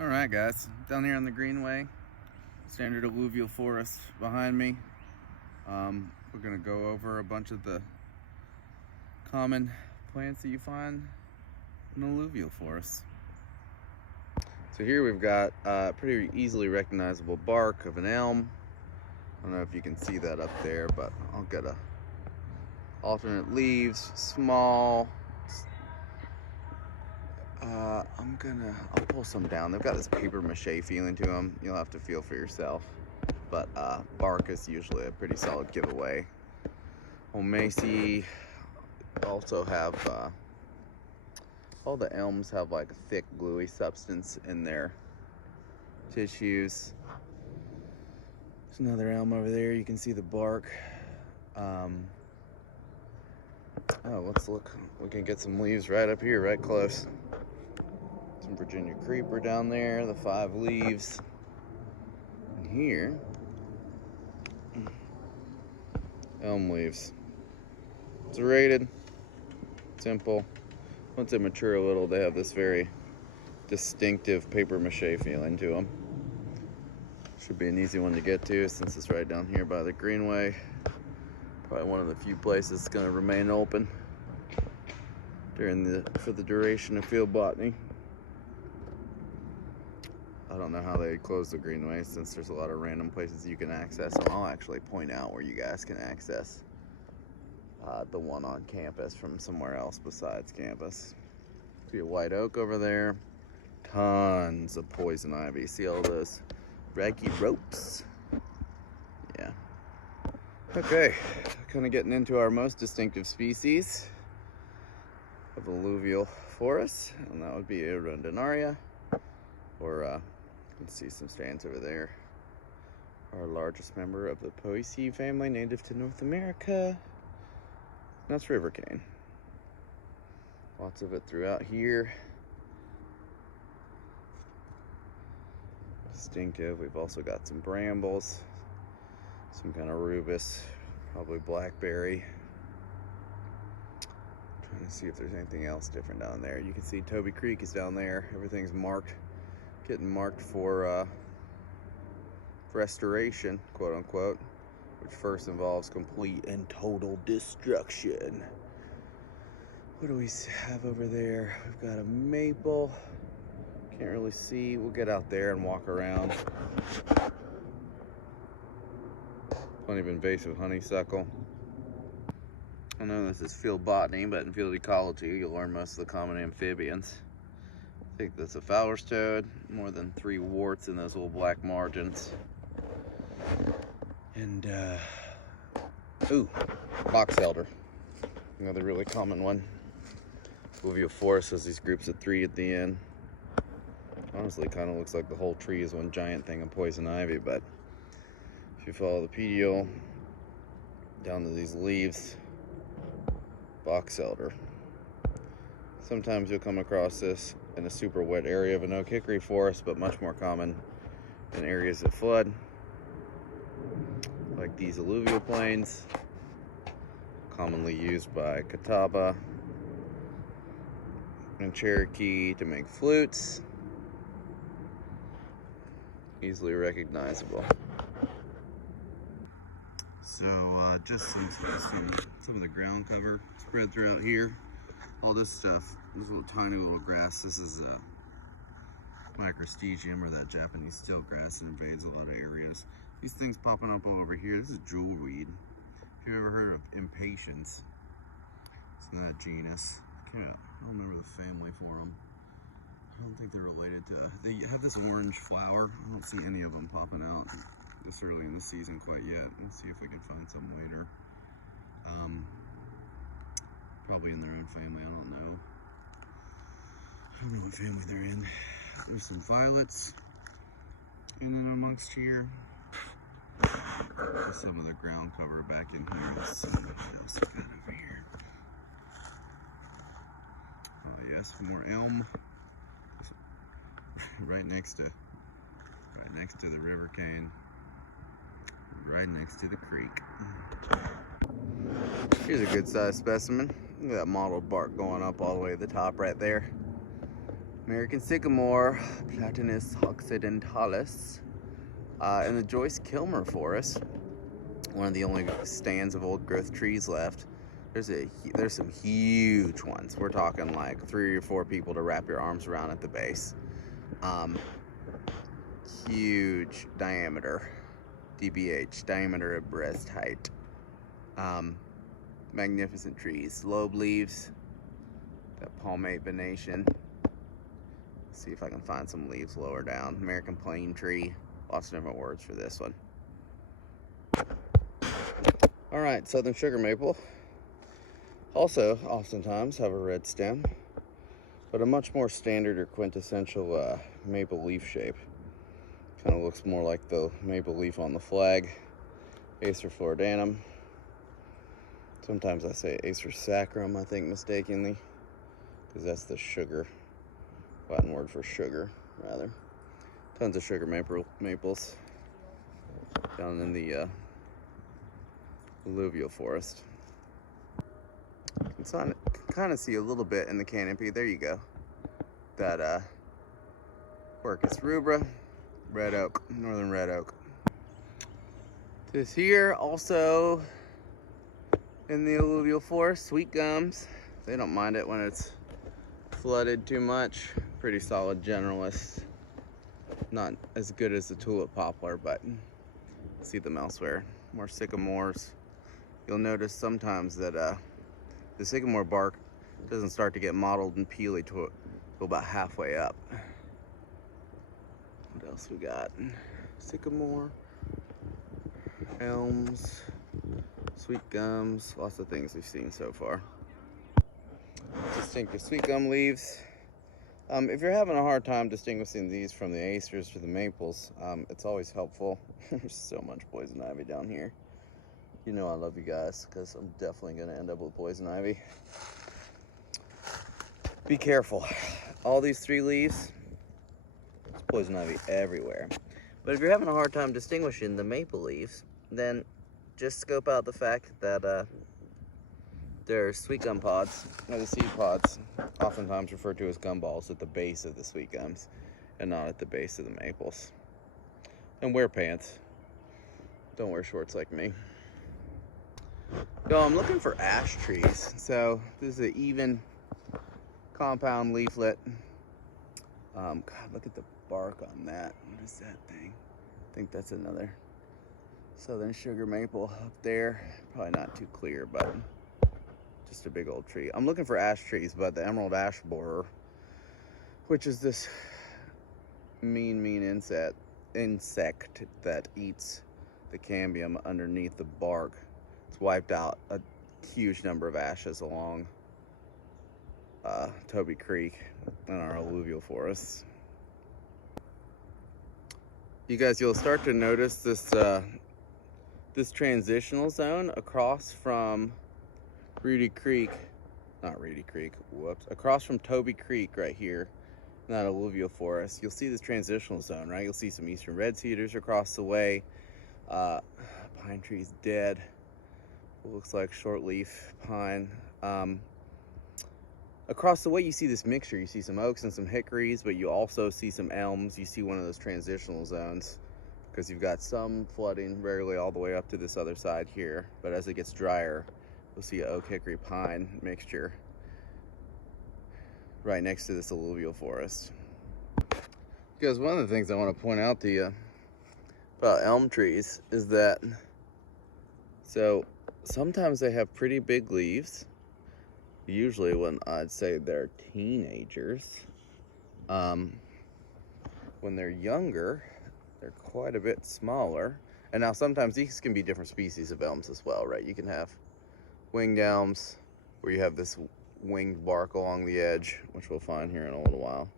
Alright guys, down here on the greenway, standard alluvial forest behind me. We're going to go over a bunch of the common plants that you find in alluvial forests. So here we've got pretty easily recognizable bark of an elm. I don't know if you can see that up there, but I'll get alternate leaves, small. I'll pull some down. They've got this paper mache feeling to them. You'll have to feel for yourself. But bark is usually a pretty solid giveaway. Old Macy also have, all the elms have like a thick gluey substance in their tissues. There's another elm over there. You can see the bark. Oh, let's look. We can get some leaves right up here, right close. Some Virginia creeper down there, the 5 leaves. And here, elm leaves. Serrated, simple. Once they mature a little, they have this very distinctive paper mache feeling to them. Should be an easy one to get to since it's right down here by the greenway. Probably one of the few places that's going to remain open for the duration of field botany. I don't know how they close the greenway since there's a lot of random places you can access them. I'll actually point out where you guys can access the one on campus from somewhere else besides campus. See a white oak over there. Tons of poison ivy. See all those raggy ropes? Yeah. Okay, kind of getting into our most distinctive species of alluvial forest, and that would be Arundinaria, or you can see some strands over there. Our largest member of the Poaceae family, native to North America. That's river cane. Lots of it throughout here. Distinctive. We've also got some brambles, some kind of rubus, probably blackberry. Trying to see if there's anything else different down there. You can see Toby Creek is down there. Everything's marked, getting marked for restoration, quote unquote, which first involves complete and total destruction. What do we have over there? We've got a maple. Can't really see. We'll get out there and walk around. Plenty of invasive honeysuckle. I know this is field botany, but in field ecology, you'll learn most of the common amphibians. I think that's a Fowler Stud, more than 3 warts in those little black margins. And, Boxelder, another really common one. Alluvial forest has these groups of 3 at the end. Honestly, kind of looks like the whole tree is one giant thing of poison ivy, but if you follow the petiole down to these leaves, Boxelder. Sometimes you'll come across this in a super wet area of an oak hickory forest, but much more common in areas that flood, like these alluvial plains, commonly used by Catawba and Cherokee to make flutes. Easily recognizable. So just some of the ground cover spread throughout here. All this stuff, this little tiny little grass, this is Microstegium, or that Japanese stilt grass, and invades a lot of areas. These things popping up all over here. This is jewelweed. If you've ever heard of impatiens, it's in that genus. I don't remember the family for them. I don't think they're related to, they have this orange flower. I don't see any of them popping out this early in the season quite yet. Let's see if we can find some later. Probably in their own family, I don't know. I don't know what family they're in. There's some violets in and amongst here. There's some of the ground cover back in here. Let's see what else we got over here. Oh yes, more elm. right next to the river cane. Right next to the creek. Here's a good sized specimen. Look at that mottled bark going up all the way to the top right there. American Sycamore, Platanus occidentalis, in the Joyce Kilmer Forest, one of the only stands of old growth trees left. There's some huge ones. We're talking like 3 or 4 people to wrap your arms around at the base. Huge diameter, DBH, diameter of breast height. Magnificent trees, lobe leaves, that palmate venation. See if I can find some leaves lower down. American plane tree, lots of different words for this one. All right, southern sugar maple. Also, oftentimes have a red stem, but a much more standard or quintessential maple leaf shape. Kind of looks more like the maple leaf on the flag. Acer floridanum. Sometimes I say Acer sacrum, I think mistakenly, because that's the sugar, Latin word for sugar, rather. Tons of sugar maples down in the alluvial forest. You can kind of see a little bit in the canopy. There you go. That Quercus rubra, red oak, northern red oak. This here also in the alluvial forest, sweet gums. They don't mind it when it's flooded too much. Pretty solid generalists. Not as good as the tulip poplar, but see them elsewhere. More sycamores. You'll notice sometimes that the sycamore bark doesn't start to get mottled and peely till about halfway up. What else we got? Sycamore, elms, sweet gums, lots of things we've seen so far. Distinctive sweet gum leaves. If you're having a hard time distinguishing these from the acers or the maples, it's always helpful. There's so much poison ivy down here. You know I love you guys, because I'm definitely going to end up with poison ivy. Be careful. All these 3 leaves, there's poison ivy everywhere. But if you're having a hard time distinguishing the maple leaves, then just scope out the fact that there are sweet gum pods, or the seed pods, oftentimes referred to as gumballs, at the base of the sweet gums and not at the base of the maples. And wear pants. Don't wear shorts like me. So I'm looking for ash trees. So this is an even compound leaflet. God, look at the bark on that. What is that thing? I think that's another southern sugar maple up there. Probably not too clear, but just a big old tree. I'm looking for ash trees, but the emerald ash borer, which is this mean insect that eats the cambium underneath the bark, it's wiped out a huge number of ashes along Toby Creek in our alluvial forests. You guys, you'll start to notice this this transitional zone across from across from Toby Creek right here in that alluvial forest. You'll see this transitional zone, right? You'll see some eastern red cedars across the way. Pine trees dead. What looks like shortleaf pine. Across the way you see this mixture. You see some oaks and some hickories, but you also see some elms. You see one of those transitional zones because you've got some flooding, rarely all the way up to this other side here. But as it gets drier, you'll see an oak, hickory, pine mixture right next to this alluvial forest. Because one of the things I want to point out to you about elm trees is that, so sometimes they have pretty big leaves. Usually when I'd say they're teenagers. When they're younger, they're quite a bit smaller. And now sometimes these can be different species of elms as well, right? You can have winged elms where you have this winged bark along the edge, which we'll find here in a little while.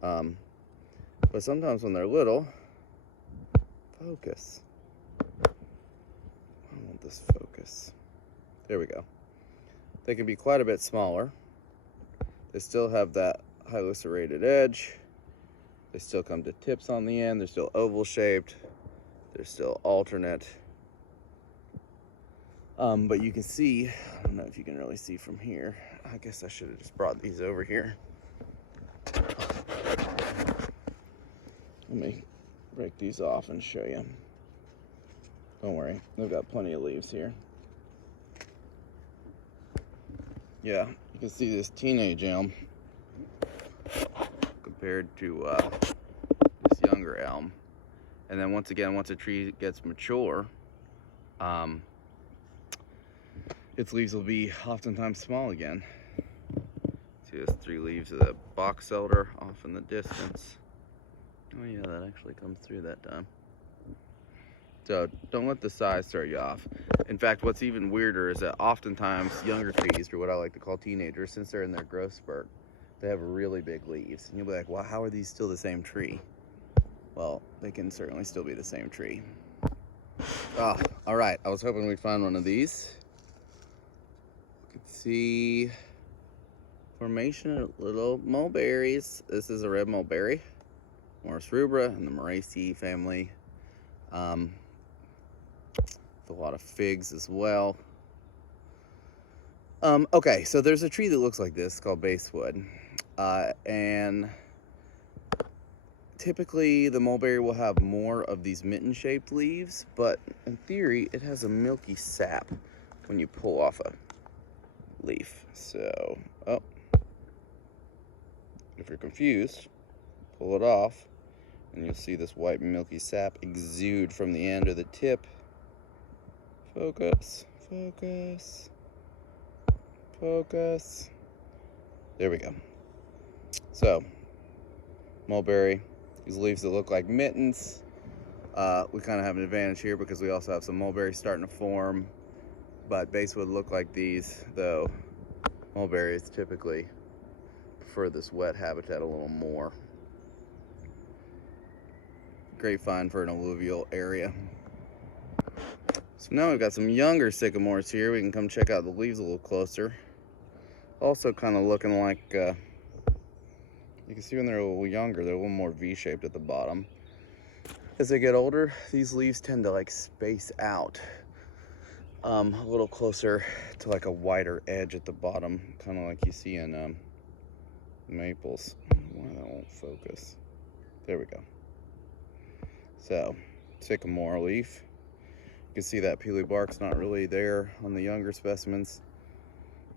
But sometimes when they're little, focus. I want this focus. There we go. They can be quite a bit smaller. They still have that highly serrated edge. They still come to tips on the end. They're still oval shaped. They're still alternate. But you can see, I don't know if you can really see from here. I guess I should have just brought these over here. Let me break these off and show you. Don't worry, they've got plenty of leaves here. Yeah, you can see this teenage elm compared to this younger elm. And then once again, once a tree gets mature, its leaves will be oftentimes small again. See, there's 3 leaves of the Boxelder off in the distance. Oh yeah, that actually comes through that time. So don't let the size throw you off. In fact, what's even weirder is that oftentimes younger trees, or what I like to call teenagers, since they're in their growth spurt, they have really big leaves. And you'll be like, well, how are these still the same tree? Well, they can certainly still be the same tree. Oh, all right, I was hoping we'd find one of these. You can see formation of little mulberries. This is a red mulberry, Morus rubra, in the Moraceae family. A lot of figs as well. Okay, so there's a tree that looks like this called basswood, and typically the mulberry will have more of these mitten-shaped leaves, but in theory it has a milky sap when you pull off a leaf. So, if you're confused, pull it off and you'll see this white milky sap exude from the end or the tip. Focus, focus, focus. There we go. So, mulberry, these leaves that look like mittens. We kind of have an advantage here because we also have some mulberry starting to form, but basswood look like these, though mulberries typically prefer this wet habitat a little more. Great find for an alluvial area. So now we've got some younger sycamores here. We can come check out the leaves a little closer. Also kind of looking like, you can see when they're a little younger, they're a little more V-shaped at the bottom. As they get older, these leaves tend to like space out a little closer to like a wider edge at the bottom, kind of like you see in maples. Why that won't focus? There we go. So, sycamore leaf. You can see that peely bark's not really there on the younger specimens.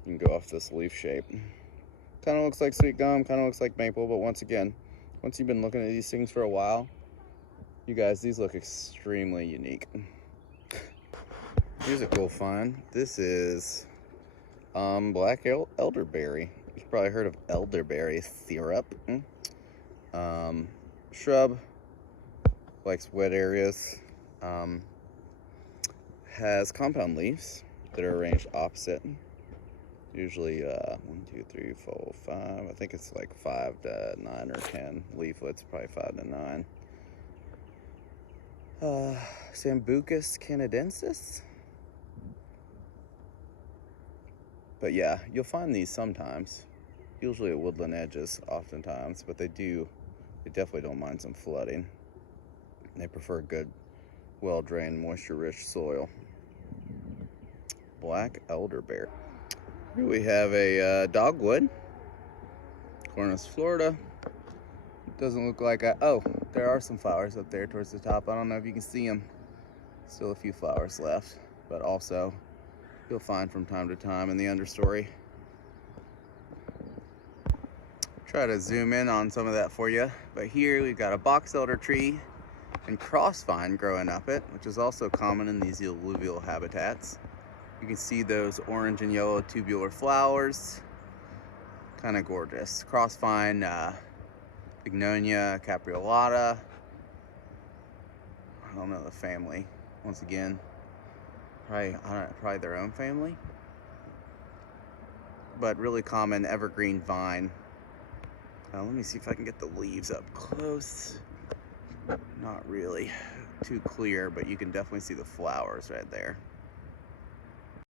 You can go off this leaf shape. Kind of looks like sweet gum, kind of looks like maple, but once again, once you've been looking at these things for a while, you guys, these look extremely unique. Here's a cool find. This is black elderberry. You've probably heard of elderberry syrup. Shrub, likes wet areas. Has compound leaves that are arranged opposite. Usually 1, 2, 3, 4, 5. I think it's like 5 to 9 or 10 leaflets, probably 5 to 9. Sambucus canadensis. But yeah, you'll find these sometimes. Usually at woodland edges, oftentimes, but they definitely don't mind some flooding. They prefer good, well-drained, moisture-rich soil. Black elderberry. Here we have a dogwood, Cornus, Florida. It doesn't look like oh, there are some flowers up there towards the top. I don't know if you can see them. Still a few flowers left, but also you'll find from time to time in the understory. Try to zoom in on some of that for you. But here we've got a boxelder tree and crossvine growing up it, which is also common in these alluvial habitats. You can see those orange and yellow tubular flowers. Kind of gorgeous. Crossvine, Bignonia capreolata. I don't know the family. Once again, probably their own family. But really common evergreen vine. Let me see if I can get the leaves up close. Not really too clear, but you can definitely see the flowers right there.